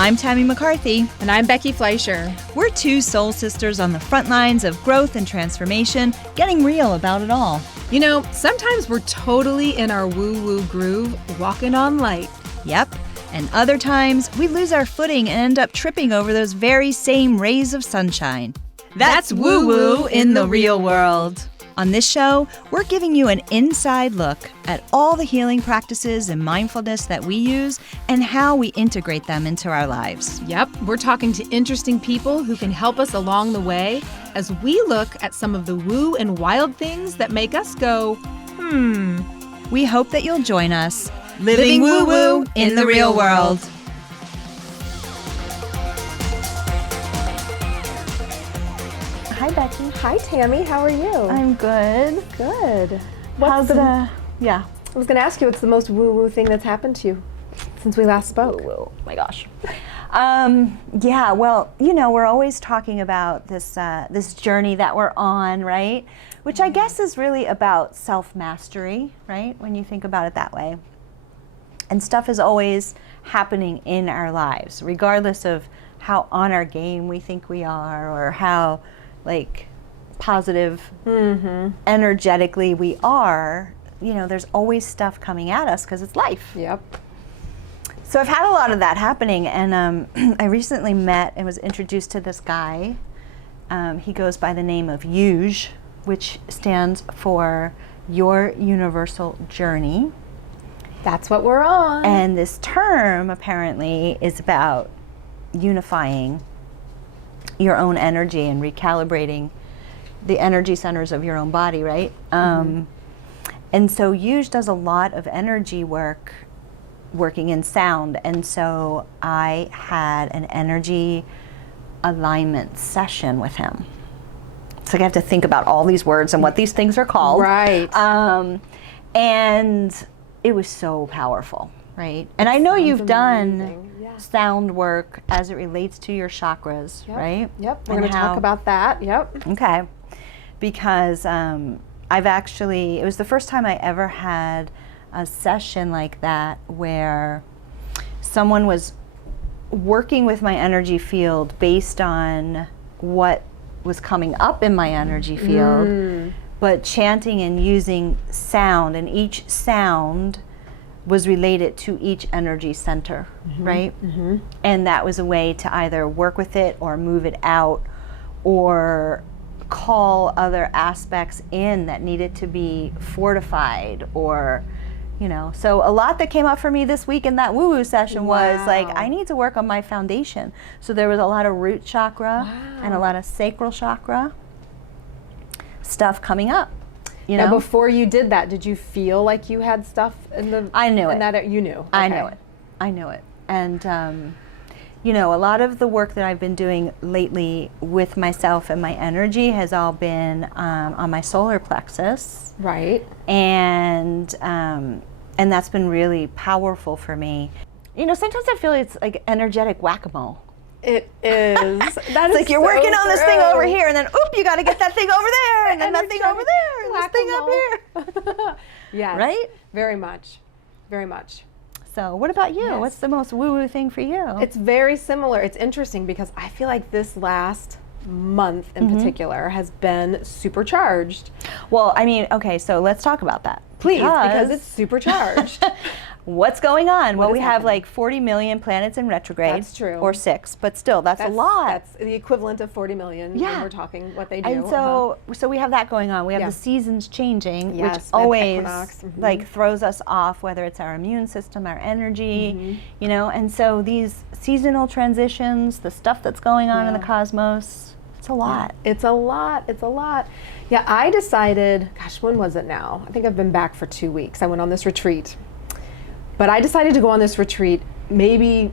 I'm Tami McCarthy. And I'm Becki Fleischer. We're two soul sisters on the front lines of growth and transformation, getting real about it all. You know, sometimes we're totally in our woo-woo groove, walking on light. Yep. And other times, we lose our footing and end up tripping over those very same rays of sunshine. That's woo-woo in the real world. On this show, we're giving you an inside look at all the healing practices and mindfulness that we use and how we integrate them into our lives. Yep, we're talking to interesting people who can help us along the way as we look at some of the woo and wild things that make us go, We hope that you'll join us, living woo-woo in the real world. Hi, Becki. Hi, Tami. How are you? I'm good. Good. Yeah. I was going to ask you, what's the most woo-woo thing that's happened to you since we last spoke? Oh my gosh. Yeah. Well, you know, we're always talking about this this journey that we're on, right? Which I guess is really about self-mastery, right? When you think about it that way. And stuff is always happening in our lives, regardless of how on our game we think we are, or how like positive energetically we are. You know, there's always stuff coming at us because it's life. Yep. So I've had a lot of that happening, and I recently met and was introduced to this guy. He goes by the name of Yuge, which stands for Your Universal Journey. That's what we're on. And this term apparently is about unifying your own energy and recalibrating the energy centers of your own body, right? And so Yuge does a lot of energy work, working in sound. And so I had an energy alignment session with him. So I have to think about all these words and what these things are called. Right. And it was so powerful, right? And I know you've done sound work as it relates to your chakras, right? Yep. We're going to talk about that. Yep. Okay. Because I've actually, it was the first time I ever had a session like that where someone was working with my energy field based on what was coming up in my energy field, but chanting and using sound, and each sound was related to each energy center, right? And that was a way to either work with it or move it out or call other aspects in that needed to be fortified, or, you know. So a lot that came up for me this week in that woo-woo session was like, I need to work on my foundation. So there was a lot of root chakra and a lot of sacral chakra stuff coming up. You know? Now, before you did that, did you feel like you had stuff in the... I knew it. That you knew. Okay. I knew it. And, you know, a lot of the work that I've been doing lately with myself and my energy has all been on my solar plexus. Right. And that's been really powerful for me. You know, sometimes I feel it's like energetic whack-a-mole. It is. That It's is like you're so working on this thing true. over here, and then, you got to get that thing over there, and then that thing over there, and this thing up here. Yes. Right? Very much. Very much. So what about you? Yes. What's the most woo-woo thing for you? It's very similar. It's interesting because I feel like this last month in particular has been supercharged. Well, I mean, okay, so let's talk about that. Please, because it's supercharged. What's going on? What Well, is we have happening? like 40 million planets in retrograde. That's true. Or 6, but still, that's a lot. That's the equivalent of 40 million when we're talking what they do. And so we have that going on. We have the seasons changing, Yes, which we have always equinox. like throws us off, whether it's our immune system, our energy, you know. And so these seasonal transitions, the stuff that's going on in the cosmos, it's a lot. It's a lot. It's a lot. Yeah, I decided, gosh, when was it now? I think I've been back for 2 weeks. I went on this retreat. But I decided to go on this retreat it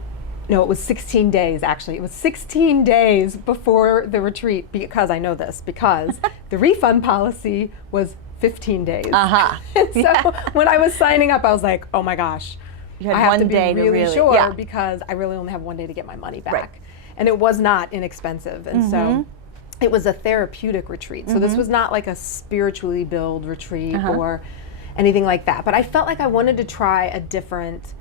was 16 days actually. It was 16 days before the retreat, because I know this, because the refund policy was 15 days. So when I was signing up, I was like, oh my gosh, You had I have one to be day to really really- sure yeah. because I really only have one day to get my money back. Right. And it was not inexpensive. And so it was a therapeutic retreat. So this was not like a spiritually built retreat or anything like that. But I felt like I wanted to try a different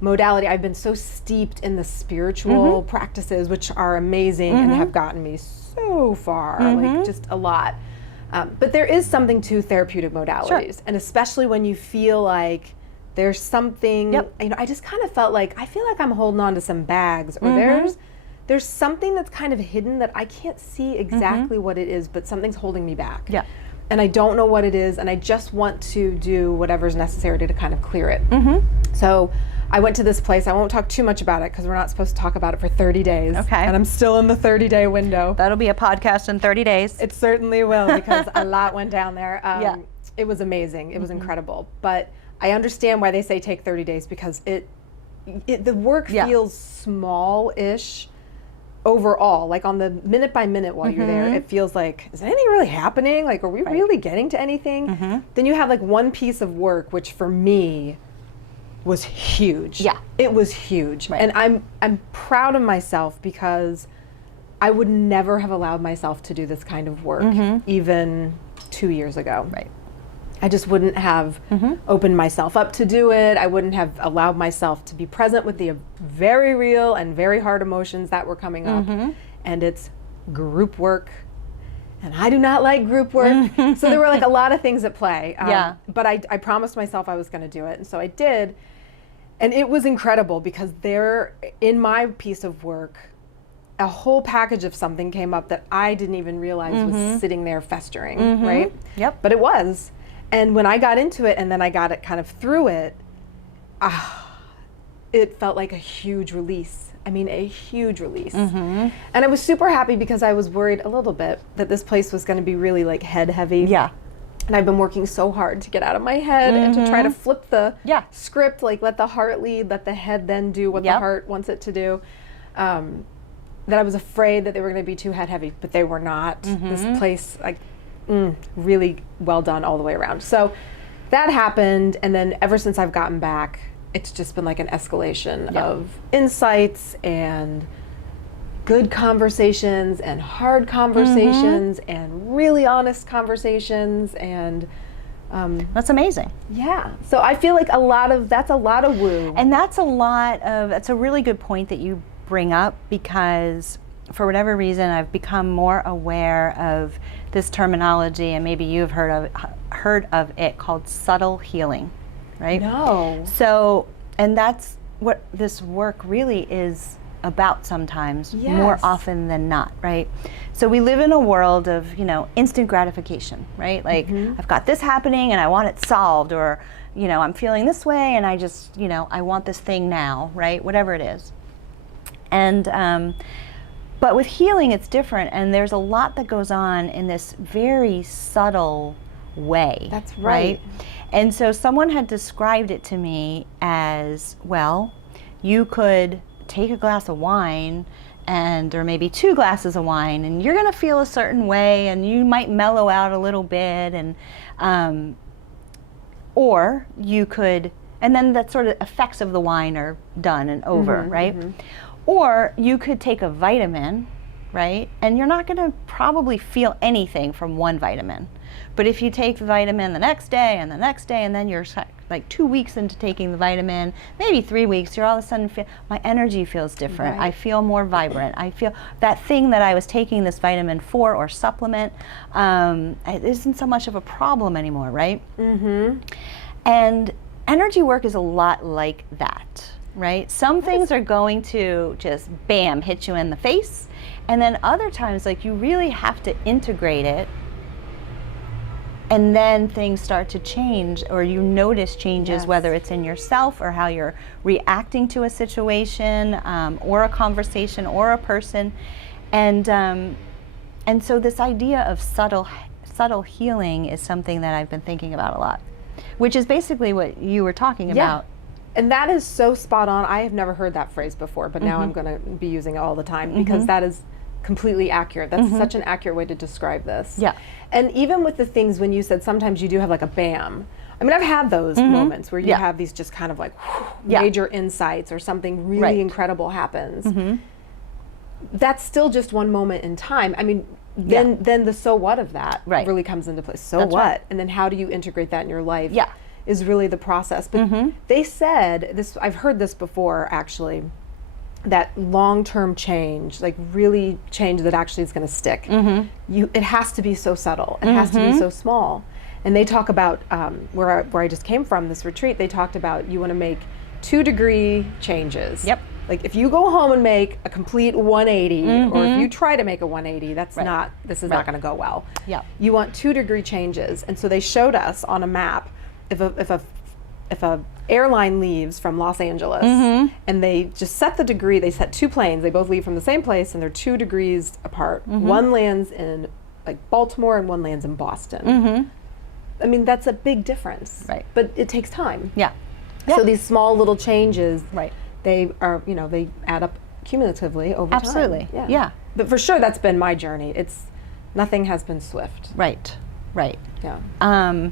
modality. I've been so steeped in the spiritual practices, which are amazing and have gotten me so far, like just a lot. But there is something to therapeutic modalities, and especially when you feel like there's something, you know, I just kind of felt like, I feel like I'm holding on to some bags, or there's something that's kind of hidden that I can't see exactly what it is, but something's holding me back. Yeah. And I don't know what it is, and I just want to do whatever's necessary to kind of clear it. So I went to this place. I won't talk too much about it because we're not supposed to talk about it for 30 days. Okay. And I'm still in the 30-day window. That'll be a podcast in 30 days. It certainly will, because a lot went down there. It was amazing. It was incredible. But I understand why they say take 30 days, because the work feels small-ish overall. Like on the minute by minute while you're there, it feels like, is anything really happening? Like, are we really getting to anything? Then you have like one piece of work, which for me was huge. Yeah. It was huge. And I'm proud of myself, because I would never have allowed myself to do this kind of work even 2 years ago. Right. I just wouldn't have opened myself up to do it. I wouldn't have allowed myself to be present with the very real and very hard emotions that were coming up. And it's group work, and I do not like group work. So there were like a lot of things at play. But I promised myself I was going to do it, and so I did. And it was incredible, because there, in my piece of work, a whole package of something came up that I didn't even realize was sitting there festering, right? Yep. But it was. And when I got into it, and then I got it kind of through it, it felt like a huge release. I mean, a huge release. And I was super happy, because I was worried a little bit that this place was going to be really like head heavy. Yeah. And I've been working so hard to get out of my head and to try to flip the script, like let the heart lead, let the head then do what the heart wants it to do. That I was afraid that they were going to be too head heavy, but they were not. This place, like, really well done all the way around. So that happened, and then ever since I've gotten back, it's just been like an escalation of insights and good conversations and hard conversations and really honest conversations, and that's amazing. Yeah. So I feel like that's a lot of woo. And that's a really good point that you bring up, because for whatever reason I've become more aware of this terminology, and maybe you've heard of it, called subtle healing, right? No. So, and that's what this work really is about sometimes, more often than not, right? So we live in a world of, instant gratification, right? Like, I've got this happening and I want it solved, or, I'm feeling this way and I just, I want this thing now, right? Whatever it is. And, but with healing, it's different, and there's a lot that goes on in this very subtle way. That's right. And so someone had described it to me as, well, you could take a glass of wine, or maybe 2 glasses of wine, and you're going to feel a certain way, and you might mellow out a little bit, and or you could, and then that sort of effects of the wine are done and over, right? Or you could take a vitamin, right? And you're not going to probably feel anything from one vitamin. But if you take the vitamin the next day and the next day, and then you're like 2 weeks into taking the vitamin, maybe 3 weeks, you're all of a sudden my energy feels different. I feel more vibrant. I feel that thing that I was taking this vitamin for, or supplement, it isn't so much of a problem anymore, right? And energy work is a lot like that, right? Some things are going to just, bam, hit you in the face. And then other times, like, you really have to integrate it, and then things start to change, or you notice changes, whether it's in yourself or how you're reacting to a situation, or a conversation, or a person. And so this idea of subtle healing is something that I've been thinking about a lot, which is basically what you were talking about. And that is so spot on. I have never heard that phrase before, but now I'm going to be using it all the time, because that is completely accurate. That's such an accurate way to describe this. Yeah. And even with the things, when you said sometimes you do have like a bam. I mean, I've had those moments where you have these just kind of like major insights, or something really incredible happens. That's still just one moment in time. I mean, then the so what of that really comes into place. So That's what? right. And then how do you integrate that in your life? is really the process. But they said this, I've heard this before actually, that long-term change, like really change that actually is going to stick, it has to be so subtle. It has to be so small. And they talk about, where I just came from, this retreat, they talked about you want to make 2-degree changes. Yep. Like if you go home and make a complete 180, or if you try to make a 180, that's not, this is not going to go well. Yep. You want 2-degree changes. And so they showed us on a map, if a airline leaves from Los Angeles and they just set the degree, they set 2 planes, they both leave from the same place and they're 2 degrees apart. One lands in like Baltimore and one lands in Boston. I mean, that's a big difference. Right. But it takes time. Yeah. So these small little changes, Right. they are, they add up cumulatively over Absolutely. time. Yeah. But for sure, that's been my journey. Nothing has been swift. Right. Right. Yeah.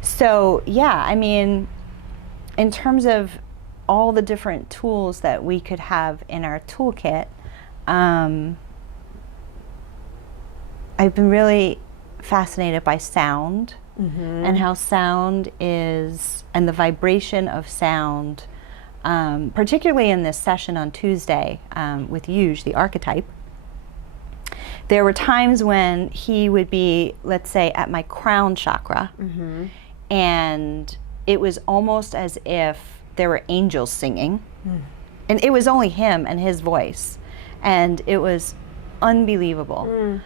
So yeah, I mean, in terms of all the different tools that we could have in our toolkit, I've been really fascinated by sound and how sound is, and the vibration of sound, particularly in this session on Tuesday with Yuge, the archetype. There were times when he would be, let's say, at my crown chakra, and it was almost as if there were angels singing, and it was only him and his voice, and it was unbelievable.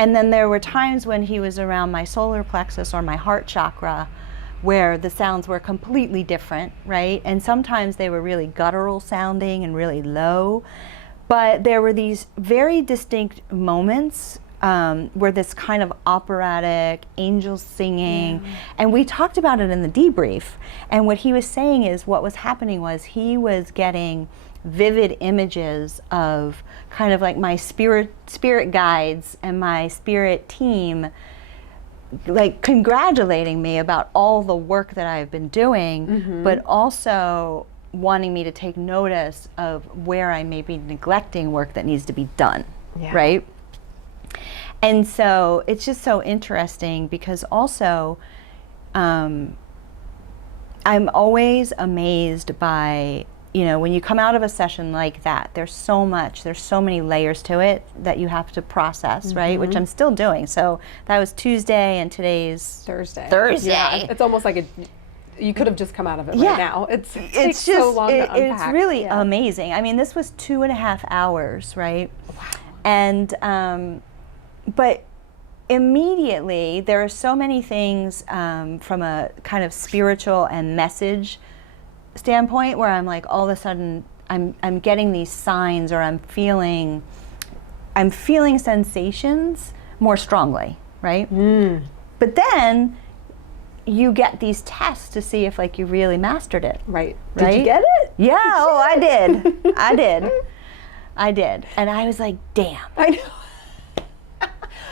And then there were times when he was around my solar plexus or my heart chakra, where the sounds were completely different, right? And sometimes they were really guttural sounding and really low. But there were these very distinct moments where this kind of operatic, angels singing, and we talked about it in the debrief. And what he was saying is what was happening was he was getting vivid images of kind of like my spirit guides and my spirit team, like congratulating me about all the work that I've been doing, but also wanting me to take notice of where I may be neglecting work that needs to be done, right? And so it's just so interesting because also I'm always amazed by, when you come out of a session like that, there's so many layers to it that you have to process, right? Which I'm still doing. So that was Tuesday and today's Thursday. Yeah, it's almost like you could have just come out of it right now. It takes just so long to unpack. It's really amazing. I mean, this was 2.5 hours, right? Wow. And but immediately there are so many things from a kind of spiritual and message standpoint where I'm like, all of a sudden I'm getting these signs, or I'm feeling sensations more strongly, right? But then you get these tests to see if like you really mastered it. Right. Did you get it? Yeah. Oh, I did. I did. And I was like, damn. I know.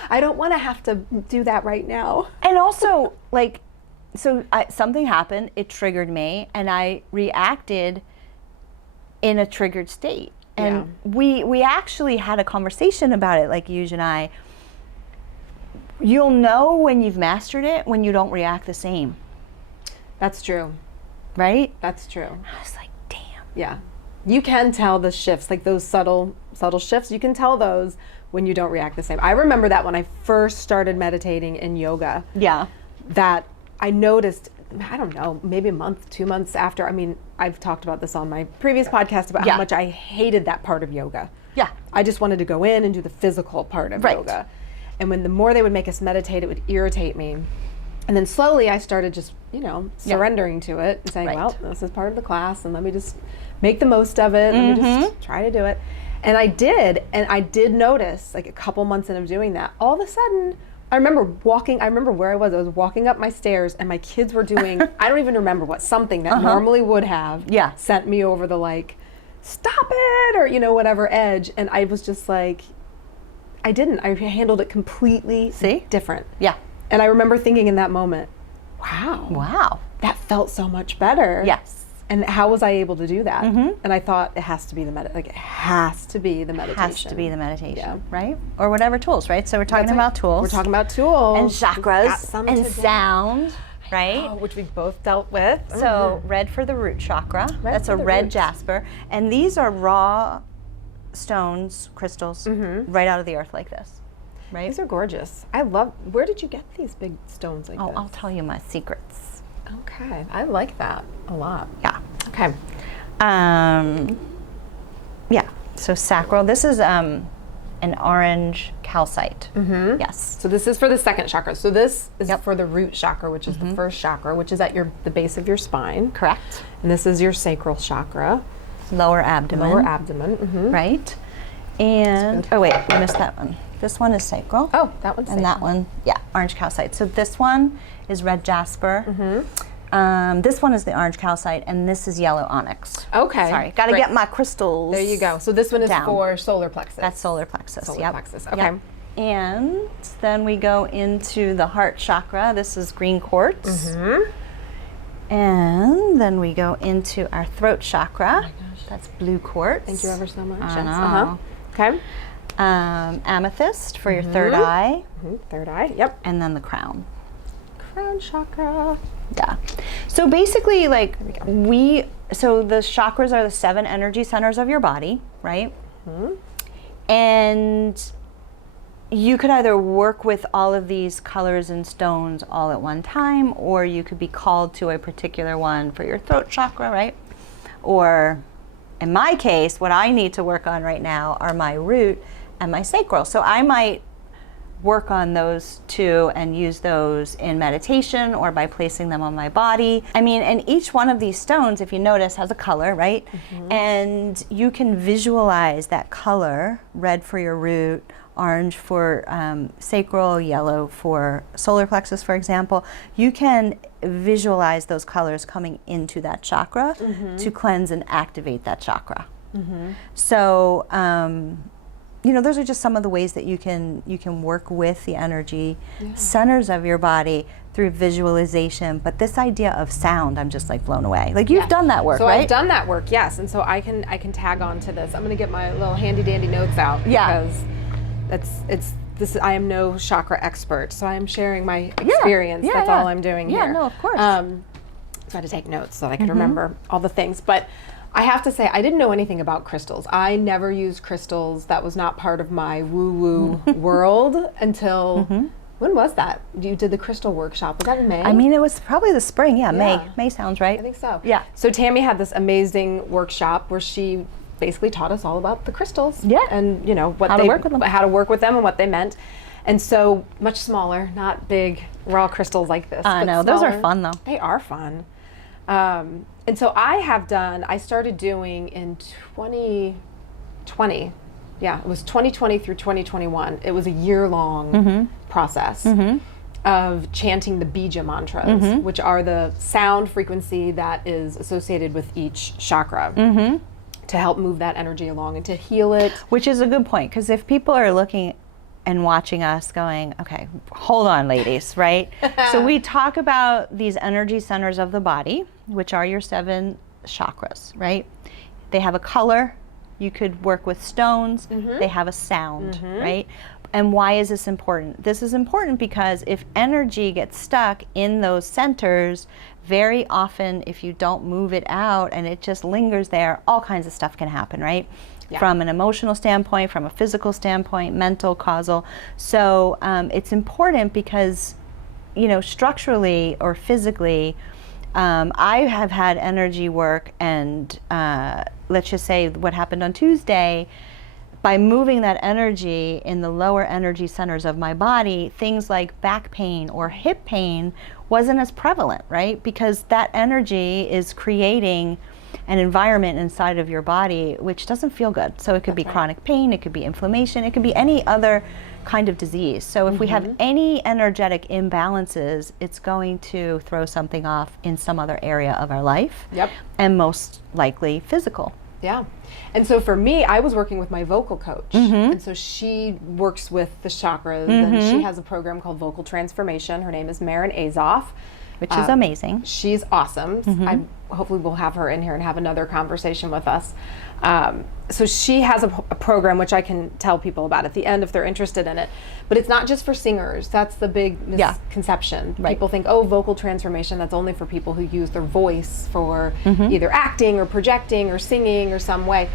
I don't want to have to do that right now. And also, like, so something happened, it triggered me, and I reacted in a triggered state. And we actually had a conversation about it, like Yuge and I. You'll know when you've mastered it when you don't react the same. That's true. Right? That's true. I was like, damn. Yeah. You can tell the shifts, like those subtle shifts, you can tell those when you don't react the same. I remember that when I first started meditating in yoga. Yeah. That I noticed, I don't know, maybe a month, 2 months after. I mean, I've talked about this on my previous podcast about how much I hated that part of yoga. Yeah. I just wanted to go in and do the physical part of yoga. And when the more they would make us meditate, it would irritate me. And then slowly I started just, surrendering to it and saying, well, this is part of the class and let me just make the most of it. Let me just try to do it. And I did notice, like a couple months into doing that, all of a sudden, I remember where I was walking up my stairs and my kids were doing, I don't even remember what, something that normally would have sent me over the like, stop it, or whatever edge. And I was just like, I handled it completely different. Yeah. And I remember thinking in that moment, wow, that felt so much better. Yes. And how was I able to do that? And I thought it has to be it has to be the meditation. Has to be the meditation, right? Or whatever tools, right? So we're talking about tools. We're talking about tools. And chakras and sound. right? Oh, which we've both dealt with. So red for the root chakra. That's for a the red roots. jasper. And these are raw stones, crystals, right out of the earth like this, right? These are gorgeous. I love, where did you get these big stones like Oh, this? I'll tell you my secrets. Okay, I like that a lot. Yeah. Okay. Yeah, so sacral. This is an orange calcite. Yes. So this is for the second chakra. So this is Yep. for the root chakra, which is the first chakra, which is at the base of your spine. Correct. And this is your sacral chakra, Lower abdomen. lower abdomen. Right. And, oh wait, I missed that one. This one is sacral. Oh, that one's And that one, yeah, orange calcite. So this one is red jasper. This one is the orange calcite, and this is yellow onyx. Okay. Sorry, got to great. get my crystals. There you go. So this one is down. for solar plexus. That's solar plexus. solar Yep. plexus. Yep. Okay. And then we go into the heart chakra. This is green quartz. And then we go into our throat chakra. That's blue quartz. Thank you ever so much. I Yes. know. Okay. Amethyst for your third eye, Third eye. Yep. and then the crown. Crown chakra. Yeah. So basically, like so the chakras are the 7 energy centers of your body, right? And you could either work with all of these colors and stones all at one time, or you could be called to a particular one for your throat chakra, right? Or in my case, what I need to work on right now are my root and my sacral. So I might work on those 2 and use those in meditation or by placing them on my body. I mean, and each one of these stones, if you notice, has a color, right? And you can visualize that color, red for your root, orange for sacral, yellow for solar plexus, for example. You can visualize those colors coming into that chakra to cleanse and activate that chakra. So, you know, those are just some of the ways that you can work with the energy centers of your body through visualization. But this idea of sound, I'm just like blown away. Like you've done that work, so right? I've done that work, yes. And so I can tag on to this. I'm going to get my little handy dandy notes out because I am no chakra expert, so I am sharing my experience. That's all I'm doing here. Yeah, no, of course. So I had to take notes so that I could remember all the things. But I have to say, I didn't know anything about crystals. I never used crystals. That was not part of my woo-woo world until, when was that? You did the crystal workshop. Was that in May? I mean, it was probably the spring. Yeah, May. May sounds right. I think so. Yeah. So Tami had this amazing workshop where she basically taught us all about the crystals. Yeah. And, you know, How to work with them. how to work with them and what they meant. And so much smaller, not big raw crystals like this. I but know. Those are smaller. fun, though. They are fun. And so I started doing in 2020. Yeah, it was 2020 through 2021. It was a year-long process of chanting the bija mantras, which are the sound frequency that is associated with each chakra to help move that energy along and to heal it. Which is a good point, because if people are looking and watching us going, okay, hold on, ladies, right? So we talk about these energy centers of the body, which are your 7 chakras, right? They have a color. You could work with stones. They have a sound, right? And why is this important? This is important because if energy gets stuck in those centers, very often if you don't move it out and it just lingers there, all kinds of stuff can happen, right? Yeah. From an emotional standpoint, from a physical standpoint, mental, causal. So it's important because, you know, structurally or physically, I have had energy work and let's just say what happened on Tuesday, by moving that energy in the lower energy centers of my body, things like back pain or hip pain wasn't as prevalent, right? Because that energy is creating an environment inside of your body which doesn't feel good. So it could be chronic pain, it could be inflammation, it could be any other kind of disease. So if we have any energetic imbalances, it's going to throw something off in some other area of our life. Yep. And most likely physical. Yeah. And so for me, I was working with my vocal coach. And so she works with the chakras and she has a program called Vocal Transformation. Her name is Marin Azoff. Which is amazing. She's awesome. I hopefully we'll have her in here and have another conversation with us. So she has a program which I can tell people about at the end if they're interested in it. But it's not just for singers. That's the big misconception. Right. People think, oh, vocal transformation, that's only for people who use their voice for either acting or projecting or singing or some way.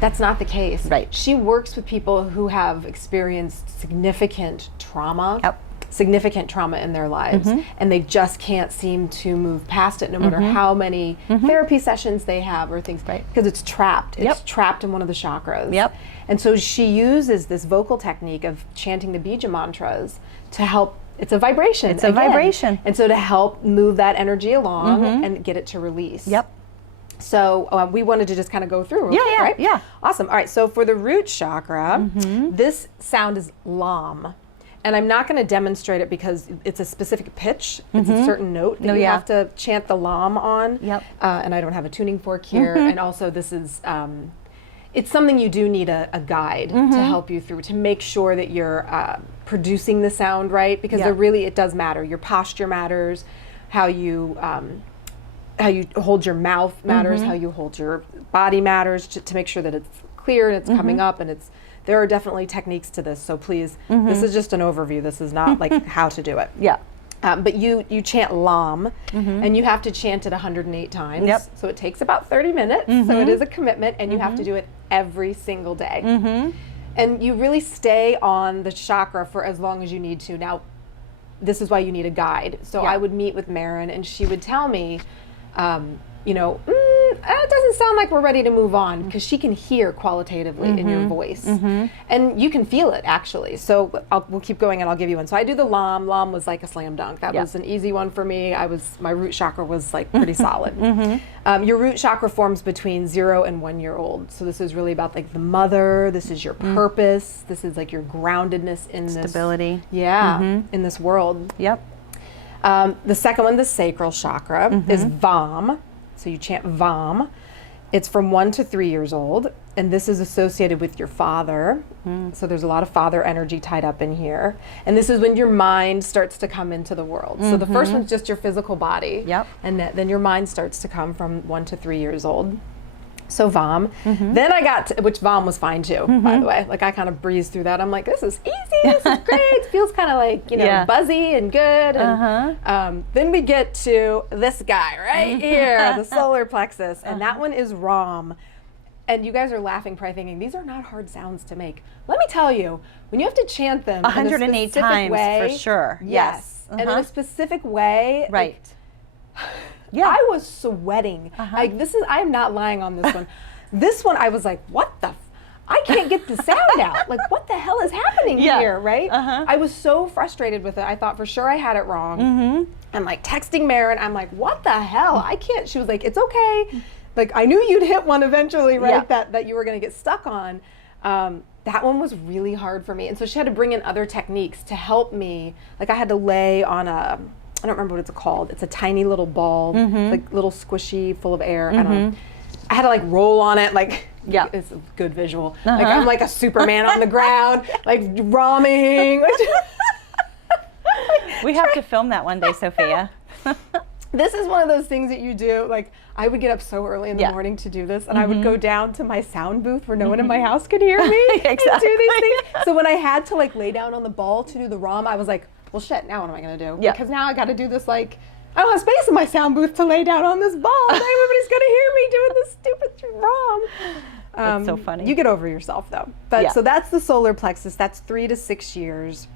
That's not the case. Right. She works with people who have experienced significant trauma. Yep. Significant trauma in their lives, and they just can't seem to move past it no matter how many therapy sessions they have or things, because it's trapped. It's trapped in one of the chakras. Yep. And so she uses this vocal technique of chanting the bija mantras to help. It's a vibration. It's a vibration. And so to help move that energy along and get it to release. Yep. So we wanted to just kind of go through. Yeah. Right? Yeah. Awesome. All right. So for the root chakra, this sound is lam. And I'm not going to demonstrate it because it's a specific pitch. It's a certain note that you have to chant the lam on. Yep. And I don't have a tuning fork here. And also this is, it's something you do need a guide to help you through, to make sure that you're producing the sound right, because it does matter. Your posture matters, how you hold your mouth matters, how you hold your body matters, to make sure that it's clear and it's coming up, and there are definitely techniques to this, so please, this is just an overview. This is not like how to do it. Yeah. But you chant lam, and you have to chant it 108 times. Yep. So it takes about 30 minutes, so it is a commitment, and you have to do it every single day. And you really stay on the chakra for as long as you need to. Now, this is why you need a guide. So I would meet with Marin, and she would tell me, it doesn't sound like we're ready to move on, because she can hear qualitatively in your voice, and you can feel it actually. So we'll keep going, and I'll give you one. So I do the lam. Lam was like a slam dunk. That was an easy one for me. My root chakra was like pretty solid. Your root chakra forms between 0 and 1 year old. So this is really about like the mother. This is your purpose. This is like your groundedness in Stability. this. In this world. Yep. The second one, the sacral chakra, is Vam. So you chant Vam. It's from 1 to 3 years old, and this is associated with your father. So there's a lot of father energy tied up in here. And this is when your mind starts to come into the world. So the first one's just your physical body. Yep. And then your mind starts to come from 1 to 3 years old. So Vam. Then I got to, which Vam was fine too, by the way. Like I kind of breezed through that. I'm like, this is easy, this is great. It feels kind of like, buzzy and good. And then we get to this guy right here, the solar plexus. And that one is Ram. And you guys are laughing, probably thinking, these are not hard sounds to make. Let me tell you, when you have to chant them 108 times way, for sure. Yes. And in a specific way. Right. Yeah. I was sweating. Like I am not lying on this one. This one I was like, what the I can't get the sound out. Like what the hell is happening here, right? I was so frustrated with it. I thought for sure I had it wrong. I'm like texting Marin. I'm like, what the hell? I can't. She was like, it's okay. Like I knew you'd hit one eventually, right? That you were gonna get stuck on. That one was really hard for me. And so she had to bring in other techniques to help me. Like I had to lay on I don't remember what it's called. It's a tiny little ball, like little squishy, full of air. I had to like roll on it, like it's a good visual. Like I'm like a Superman on the ground, like ramming. We have to film that one day, Sophia. This is one of those things that you do. Like I would get up so early in the morning to do this, and I would go down to my sound booth where no one in my house could hear me and do these things. So when I had to like lay down on the ball to do the ram, I was like, well, shit, now what am I going to do? Because now I got to do this, like, I don't have space in my sound booth to lay down on this ball. Everybody's going to hear me doing this stupid rom. That's so funny. You get over yourself, though. But so that's the solar plexus. That's 3 to 6 years.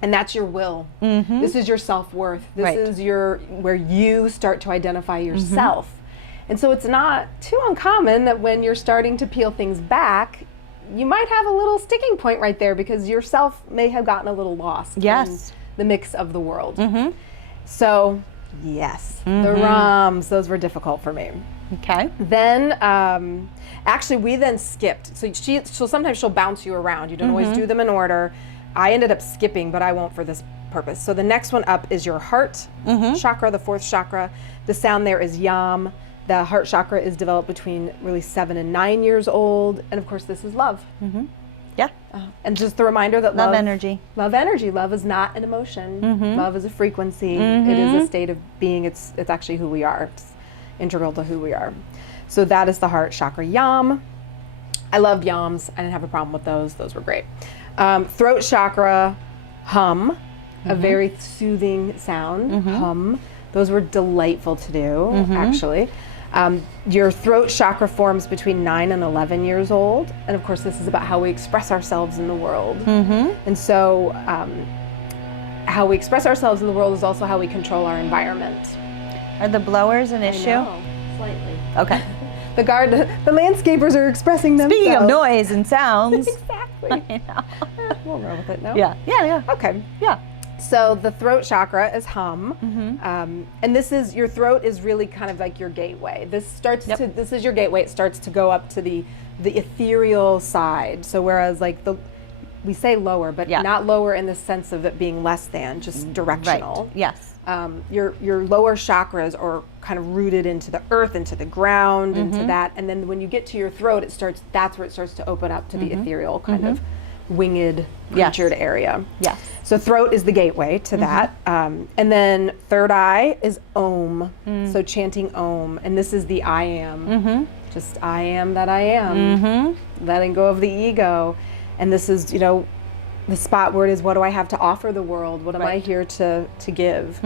And that's your will. This is your self-worth. This is where you start to identify yourself. And so it's not too uncommon that when you're starting to peel things back, you might have a little sticking point right there because yourself may have gotten a little lost in the mix of the world. So, yes, the ROMs, those were difficult for me. Okay. Then, actually, we then skipped. So sometimes she'll bounce you around. You don't always do them in order. I ended up skipping, but I won't for this purpose. So the next one up is your heart chakra, the 4th chakra. The sound there is yam. The heart chakra is developed between really 7 and 9 years old. And of course, this is love. Yeah. And just the reminder that love energy. Love energy. Love is not an emotion. Love is a frequency. It is a state of being. It's actually who we are. It's integral to who we are. So that is the heart chakra, yam. I loved yams. I didn't have a problem with those. Those were great. Throat chakra, hum, a very soothing sound, hum. Those were delightful to do, actually. Your throat chakra forms between 9 and 11 years old. And of course, this is about how we express ourselves in the world. And so how we express ourselves in the world is also how we control our environment. Are the blowers an issue? I know, slightly. Okay. The landscapers are expressing themselves. Speaking of noise and sounds. Exactly. I know. We'll roll with it, no? Yeah. Okay. Yeah. So the throat chakra is hum, and your throat is really kind of like your gateway. This is your gateway. It starts to go up to the ethereal side. So whereas like we say lower, but not lower in the sense of it being less than, just directional. Right. Yes. Your lower chakras are kind of rooted into the earth, into the ground, into that, and then when you get to your throat, that's where it starts to open up to the ethereal kind of winged, creatured area. Yes. So throat is the gateway to that. And then third eye is Om. So chanting Om. And this is the I am. Just I am that I am. Letting go of the ego. And this is, the spot where it is, what do I have to offer the world? What am I here to give?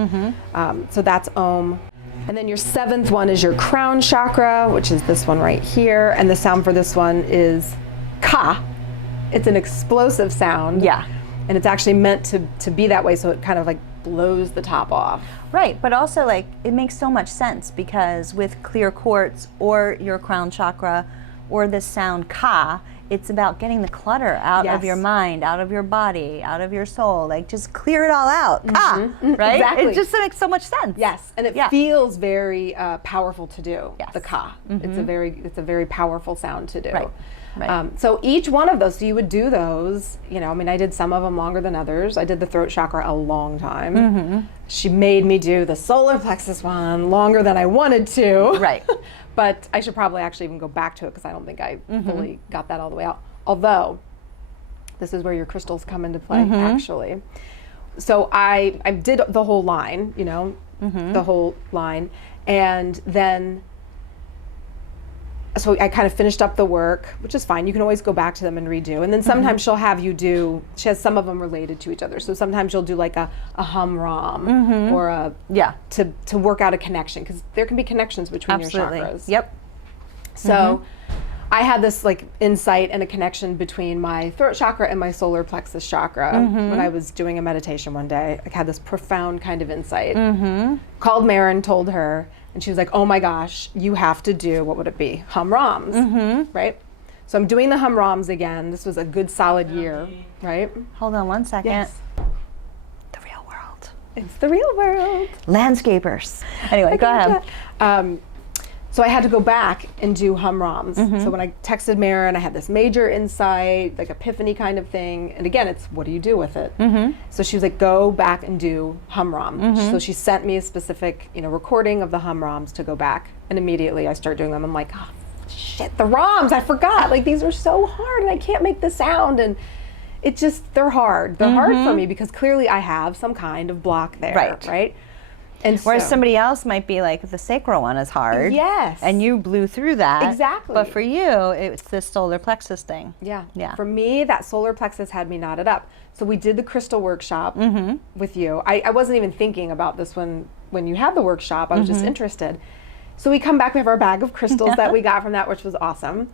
So that's Om. And then your seventh one is your crown chakra, which is this one right here. And the sound for this one is Ka. It's an explosive sound. Yeah. And it's actually meant to be that way, so it kind of like blows the top off. Right, but also like it makes so much sense because with clear quartz or your crown chakra or this sound Ka, it's about getting the clutter out of your mind, out of your body, out of your soul. Like just clear it all out. Ka, right? Exactly. It just makes so much sense. Yes, and it feels very powerful to do. Yes. The Ka. It's a very powerful sound to do. Right. Right. So each one of those, so you would do those, I did some of them longer than others. I did the throat chakra a long time. She made me do the solar plexus one longer than I wanted to. Right. But I should probably actually even go back to it because I don't think I fully got that all the way out. Although, this is where your crystals come into play, actually. So I did the whole line, the whole line. And then so I kind of finished up the work, which is fine. You can always go back to them and redo. And then sometimes she'll have you she has some of them related to each other. So sometimes you'll do like a hum ram or to work out a connection, because there can be connections between your chakras. Yep. So I had this like insight and a connection between my throat chakra and my solar plexus chakra when I was doing a meditation one day. I had this profound kind of insight. Called Marin, told her, and she was like, oh my gosh, you have to do, what would it be? Hum rams, right? So I'm doing the hum rams again. This was a good solid year, right? Hold on one second. Yes. The real world. It's the real world. Landscapers. Anyway, go ahead. So I had to go back and do hum rams. So when I texted Marin, I had this major insight, like epiphany kind of thing. And again, it's what do you do with it? So she was like, go back and do hum ram. So she sent me a specific, recording of the hum rams to go back. And immediately I start doing them. I'm like, oh, shit, the rams, I forgot. Like these are so hard and I can't make the sound. And it just, they're hard. They're hard for me because clearly I have some kind of block there, right? And whereas somebody else might be like, the sacral one is hard. Yes. And you blew through that. Exactly. But for you, it's this solar plexus thing. Yeah. Yeah. For me, that solar plexus had me knotted up. So we did the crystal workshop with you. I wasn't even thinking about this when you had the workshop. I was just interested. So we come back, we have our bag of crystals that we got from that, which was awesome.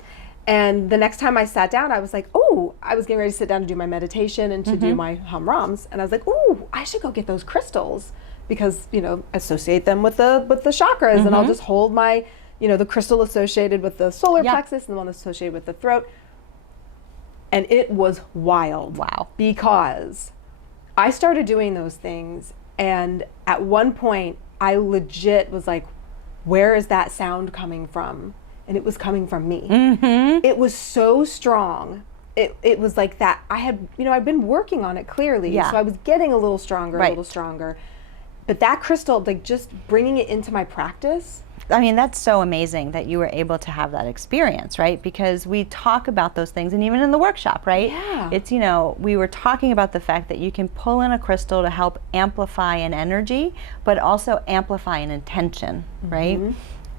And the next time I sat down, I was like, oh, I was getting ready to sit down to do my meditation and to do my hum rams. And I was like, oh, I should go get those crystals. Because associate them with the chakras, and I'll just hold my the crystal associated with the solar plexus and the one associated with the throat. And it was wild. Wow. Because I started doing those things, and at one point I legit was like, where is that sound coming from? And it was coming from me. It was so strong. It was like that. I had I'd been working on it clearly, so I was getting a little stronger, a little stronger. But that crystal, like just bringing it into my practice. I mean, that's so amazing that you were able to have that experience, right? Because we talk about those things, and even in the workshop, right? Yeah. It's, we were talking about the fact that you can pull in a crystal to help amplify an energy, but also amplify an intention, right?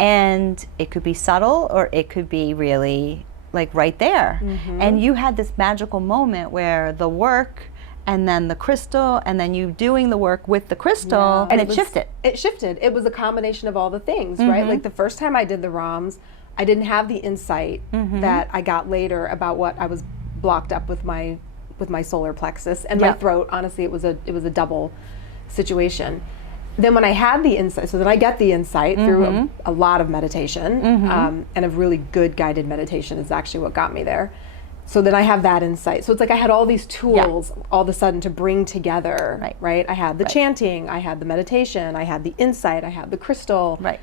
And it could be subtle, or it could be really like right there. And you had this magical moment where the work and then the crystal and then you doing the work with the crystal and it shifted. It shifted. It was a combination of all the things, right? Like the first time I did the ROMs, I didn't have the insight that I got later about what I was blocked up with my solar plexus and my throat. Honestly, it was a double situation. Then when I had the insight, so then I get the insight through a lot of meditation, and a really good guided meditation is actually what got me there. So then I have that insight. So it's like I had all these tools all of a sudden to bring together, right? I had the chanting, I had the meditation, I had the insight, I had the crystal. Right.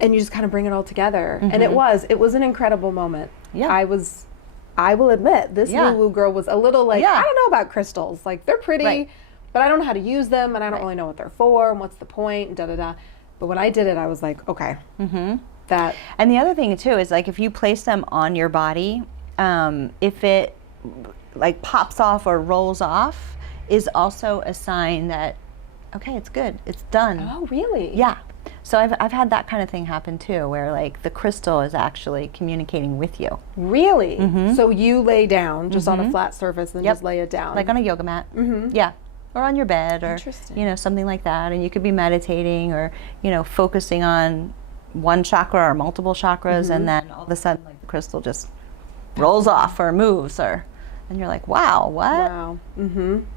And you just kind of bring it all together. And it was an incredible moment. Yeah. I will admit, this woo-woo girl was a little like, I don't know about crystals. Like, they're pretty, but I don't know how to use them, and I don't really know what they're for, and what's the point, and da-da-da. But when I did it, I was like, okay. That. And the other thing, too, is like if you place them on your body, if it like pops off or rolls off, is also a sign that, okay, it's good, it's done. Oh, really? Yeah. So I've had that kind of thing happen too, where like the crystal is actually communicating with you. Really? So you lay down just on a flat surface and just lay it down? Like on a yoga mat. Yeah. Or on your bed, or something like that. And you could be meditating or focusing on one chakra or multiple chakras, and then all of a sudden like the crystal just rolls off or moves, and you're like, wow, what? Wow.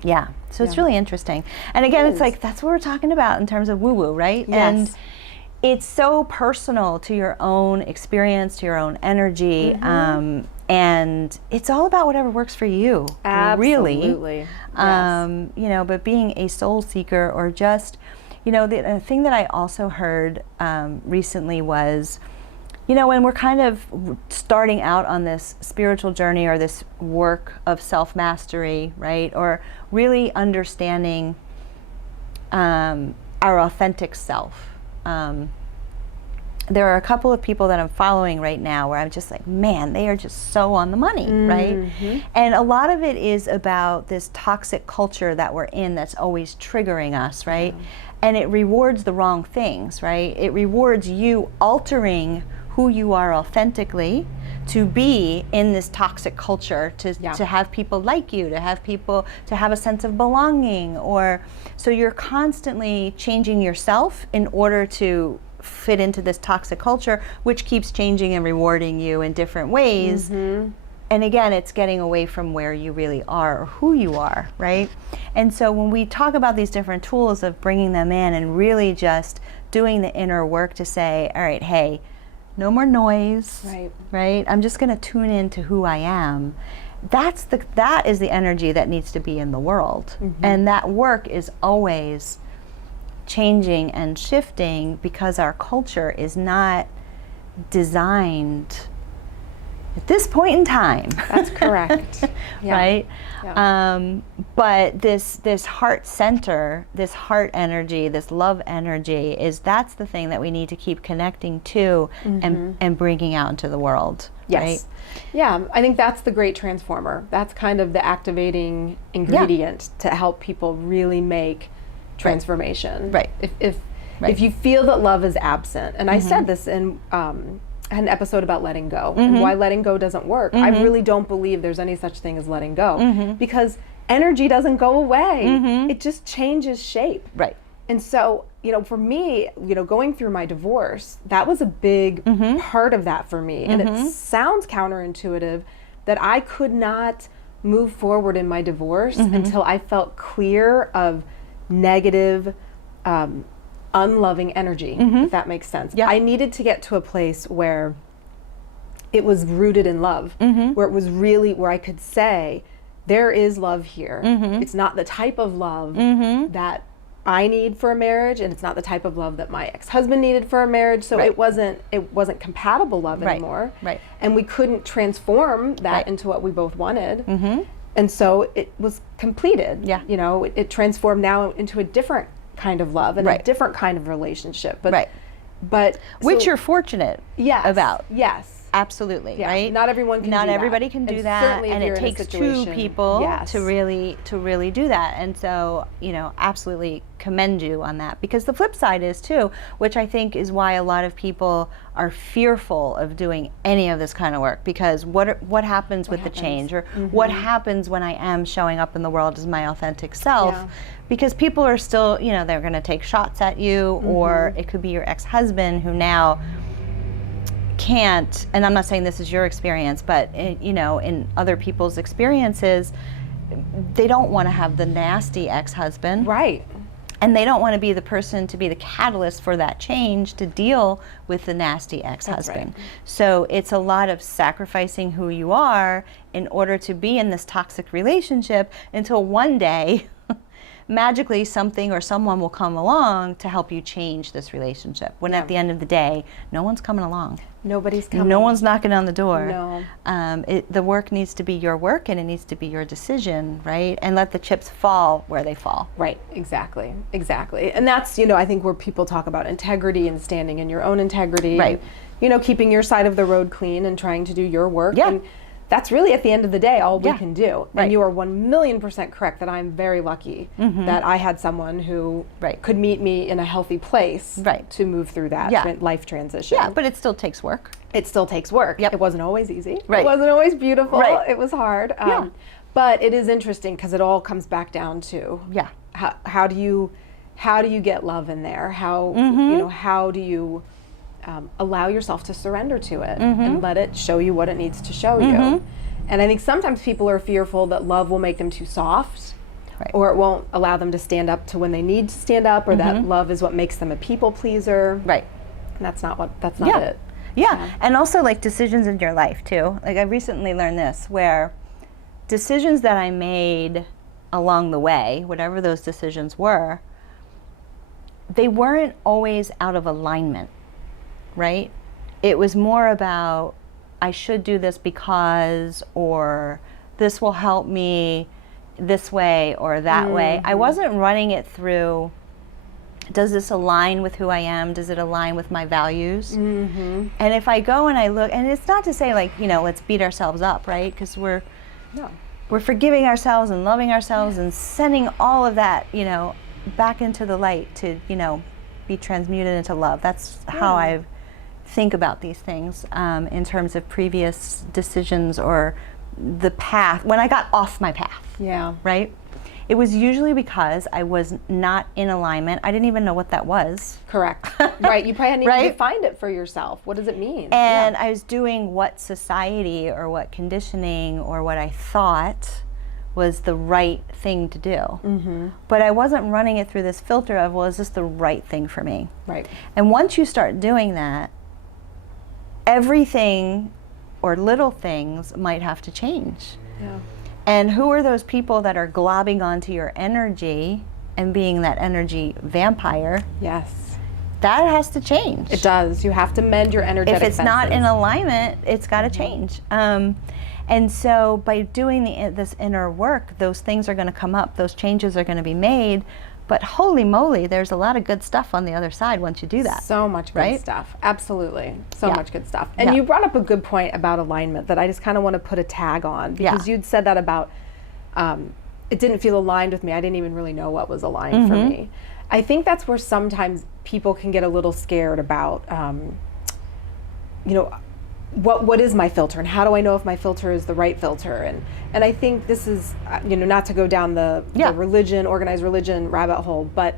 Yeah. So it's really interesting. And again, it's like, that's what we're talking about in terms of woo-woo, right? Yes. And it's so personal to your own experience, to your own energy. And it's all about whatever works for you. Absolutely. Really. But being a soul seeker, or just, the thing that I also heard recently was, when we're kind of starting out on this spiritual journey or this work of self-mastery, right? Or really understanding our authentic self. There are a couple of people that I'm following right now where I'm just like, man, they are just so on the money, right? And a lot of it is about this toxic culture that we're in that's always triggering us, right? And it rewards the wrong things, right? It rewards you altering who you are authentically to be in this toxic culture, to have people like you, to have a sense of belonging, or so you're constantly changing yourself in order to fit into this toxic culture, which keeps changing and rewarding you in different ways. And again, it's getting away from where you really are or who you are, right? And so when we talk about these different tools of bringing them in and really just doing the inner work to say, all right, hey, no more noise, right? I'm just going to tune into who I am. That is the energy that needs to be in the world. And that work is always changing and shifting because our culture is not designed at this point in time. That's correct. Right? But this heart center, this heart energy, this love energy, that's the thing that we need to keep connecting to and bringing out into the world. Right? Yeah, I think that's the great transformer. That's kind of the activating ingredient to help people really make transformation. Right. If you feel that love is absent, and I said this in an episode about letting go and why letting go doesn't work. I really don't believe there's any such thing as letting go because energy doesn't go away. It just changes shape. Right. And so, for me, going through my divorce, that was a big part of that for me. And it sounds counterintuitive that I could not move forward in my divorce until I felt clear of negative, unloving energy, if that makes sense. I needed to get to a place where it was rooted in love, where it was really, where I could say, there is love here. It's not the type of love that I need for a marriage, and it's not the type of love that my ex-husband needed for a marriage. So it wasn't compatible love anymore. Right. And we couldn't transform that into what we both wanted. And so it was completed. It transformed now into a different kind of love and a different kind of relationship. But which you're fortunate about. Yes. Absolutely, Yeah, right? not everyone can do that. Not everybody can do And that, certainly if and you're it in a takes two situation- people Yes. to really do that. And so, absolutely commend you on that, because the flip side is too, which I think is why a lot of people are fearful of doing any of this kind of work, because what happens with the change, or what happens when I am showing up in the world as my authentic self? Yeah. Because people are still, they're going to take shots at you, or it could be your ex-husband who now can't, and I'm not saying this is your experience, but in other people's experiences, they don't want to have the nasty ex-husband, Right. and they don't want to be the person to be the catalyst for that change to deal with the nasty ex-husband. right. So it's a lot of sacrificing who you are in order to be in this toxic relationship until one day magically something or someone will come along to help you change this relationship, when at the end of the day, no one's coming along. Nobody's coming. No one's knocking on the door. No. The work needs to be your work, and it needs to be your decision, right? And let the chips fall where they fall. Right, exactly. And that's, I think where people talk about integrity and standing in your own integrity. Right. And, keeping your side of the road clean and trying to do your work. Yeah. And that's really, at the end of the day, all we can do. Right. And you are 1,000,000% correct that I'm very lucky that I had someone who could meet me in a healthy place to move through that life transition. Yeah, but it still takes work. It still takes work. Yep. It wasn't always easy. Right. It wasn't always beautiful. Right. It was hard. Yeah. But it is interesting because it all comes back down to how do you get love in there? How do you allow yourself to surrender to it and let it show you what it needs to show you? And I think sometimes people are fearful that love will make them too soft, or it won't allow them to stand up to when they need to stand up, or that love is what makes them a people pleaser. Right. And that's not it. Yeah, and also like decisions in your life too. Like I recently learned this, where decisions that I made along the way, whatever those decisions were, they weren't always out of alignment, right? It was more about, I should do this because, or this will help me this way or that way. I wasn't running it through, does this align with who I am? Does it align with my values? And if I go and I look, and it's not to say like, let's beat ourselves up, right? Because we're forgiving ourselves and loving ourselves and sending all of that, back into the light to, be transmuted into love. That's how I think about these things in terms of previous decisions or the path, when I got off my path. Yeah. Right? It was usually because I was not in alignment. I didn't even know what that was. Correct. Right. You probably hadn't even defined it for yourself. What does it mean? And I was doing what society or what conditioning or what I thought was the right thing to do. But I wasn't running it through this filter of, well, is this the right thing for me? Right. And once you start doing that, everything or little things might have to change. Yeah. And who are those people that are globbing onto your energy and being that energy vampire? Yes. That has to change. It does. You have to mend your energetic If it's not in fences. alignment, it's got to change. And so by doing this inner work, those things are going to come up, those changes are going to be made. But holy moly, there's a lot of good stuff on the other side once you do that. So much good stuff. Absolutely. So much good stuff. And Yeah. you brought up a good point about alignment that I just kind of want to put a tag on, because you'd said that about it didn't feel aligned with me. I didn't even really know what was aligned for me. I think that's where sometimes people can get a little scared about, what is my filter, and how do I know if my filter is the right filter? And I think this is, not to go down the religion, organized religion rabbit hole, but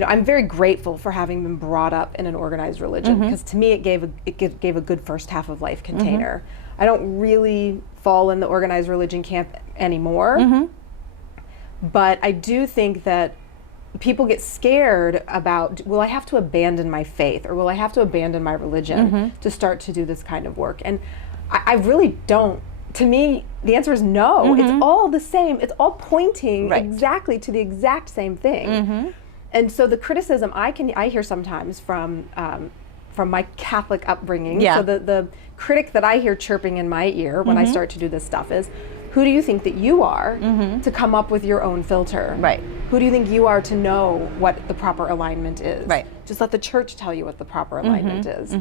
I'm very grateful for having been brought up in an organized religion, because to me it gave a good first half of life container. I don't really fall in the organized religion camp anymore, but I do think that people get scared about, will I have to abandon my faith, or will I have to abandon my religion to start to do this kind of work? And I really don't. To me, the answer is no. It's all the same. It's all pointing exactly to the exact same thing. And so the criticism I hear sometimes from my Catholic upbringing, so the critic that I hear chirping in my ear when I start to do this stuff is, who do you think that you are to come up with your own filter? Right. Who do you think you are to know what the proper alignment is? Right. Just let the church tell you what the proper alignment is.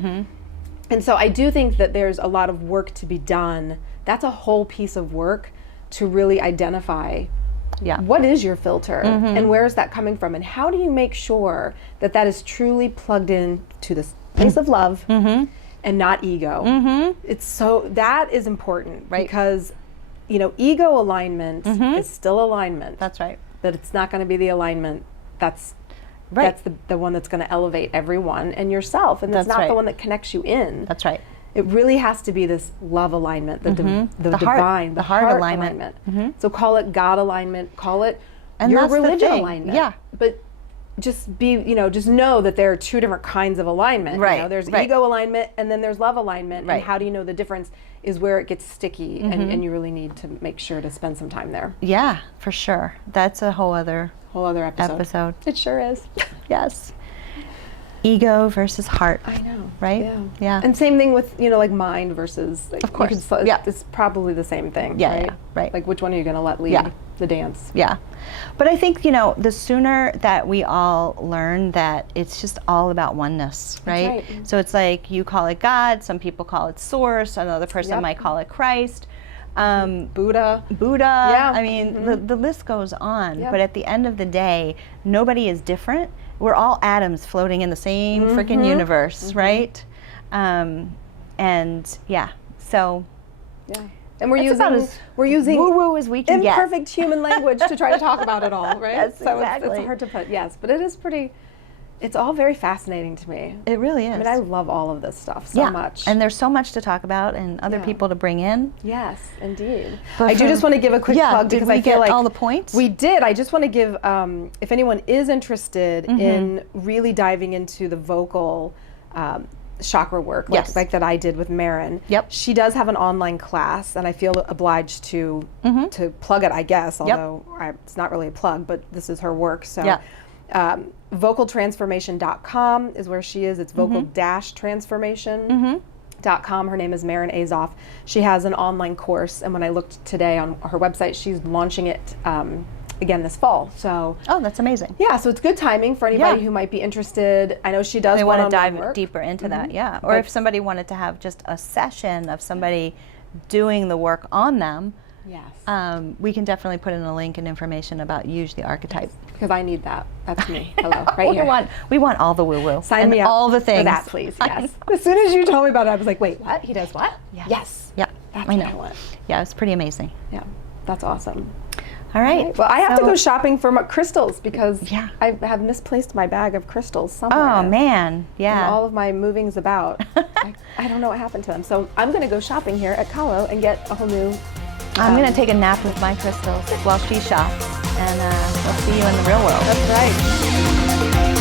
And so I do think that there's a lot of work to be done. That's a whole piece of work to really identify what is your filter and where is that coming from, and how do you make sure that that is truly plugged in to this place of love and not ego. It's so, that is important, right? Because, you know, ego alignment is still alignment. That's right. But it's not going to be the alignment that's the one that's going to elevate everyone and yourself, and that's not the one that connects you in. That's right. It really has to be this love alignment, the divine, the heart alignment. So call it God alignment, call it and your that's religion the thing. alignment. Yeah. But just be, you know, just know that there are two different kinds of alignment. Right. You know, there's ego alignment and then there's love alignment. Right. And how do you know the difference is where it gets sticky, and you really need to make sure to spend some time there. Yeah, for sure. That's a whole other episode. It sure is. Yes. Ego versus heart. I know. Right? Yeah. Yeah. And same thing with, you know, like mind versus, like, of course. It's probably the same thing. Yeah, right? yeah, right. Like, which one are you going to let lead the dance? Yeah. But I think, you know, the sooner that we all learn that it's just all about oneness, right? That's right. So it's like, you call it God, some people call it Source, another person might call it Christ. Buddha. Yeah. I mean, the list goes on. Yeah. But at the end of the day, nobody is different. We're all atoms floating in the same freaking universe, right? And yeah, so. Yeah. And we're we're using woo-woo as we can get. Imperfect human language to try to talk about it all, right? Yes, so exactly. it's hard to put, but it is pretty, it's all very fascinating to me. It really is. I mean, I love all of this stuff so much. And there's so much to talk about and other people to bring in. Yes, indeed. But I do just want to give a quick plug because I feel like all the points? We did. I just want to give, if anyone is interested in really diving into the vocal chakra work, like that I did with Marin. Yep. She does have an online class, and I feel obliged to plug it, I guess, although it's not really a plug, but this is her work. So vocaltransformation.com is where she is. It's vocal-transformation.com. Her name is Marin Azoff. She has an online course, and when I looked today on her website, she's launching it again this fall. So that's amazing. Yeah, so it's good timing for anybody who might be interested. I know she does. They want to dive work. deeper into that, or if somebody wanted to have just a session of somebody doing the work on them. Yes. We can definitely put in a link and information about Use the Archetype. Because I need that. That's me. Hello, right here. We want all the woo-woo. Sign me up all the things. for that, please. Yes. As soon as you told me about it, I was like, wait, what? He does what? Yes. Yeah. That's I know. what I want. Yeah, it's pretty amazing. Yeah. That's awesome. All right. Well, I have to go shopping for crystals because Yeah. I have misplaced my bag of crystals somewhere. Oh, man. Yeah. And all of my movings about. I don't know what happened to them. So I'm going to go shopping here at Kahlo and get a whole new. I'm going to take a nap with my crystals while she shops, and we'll see you in the real world. That's right.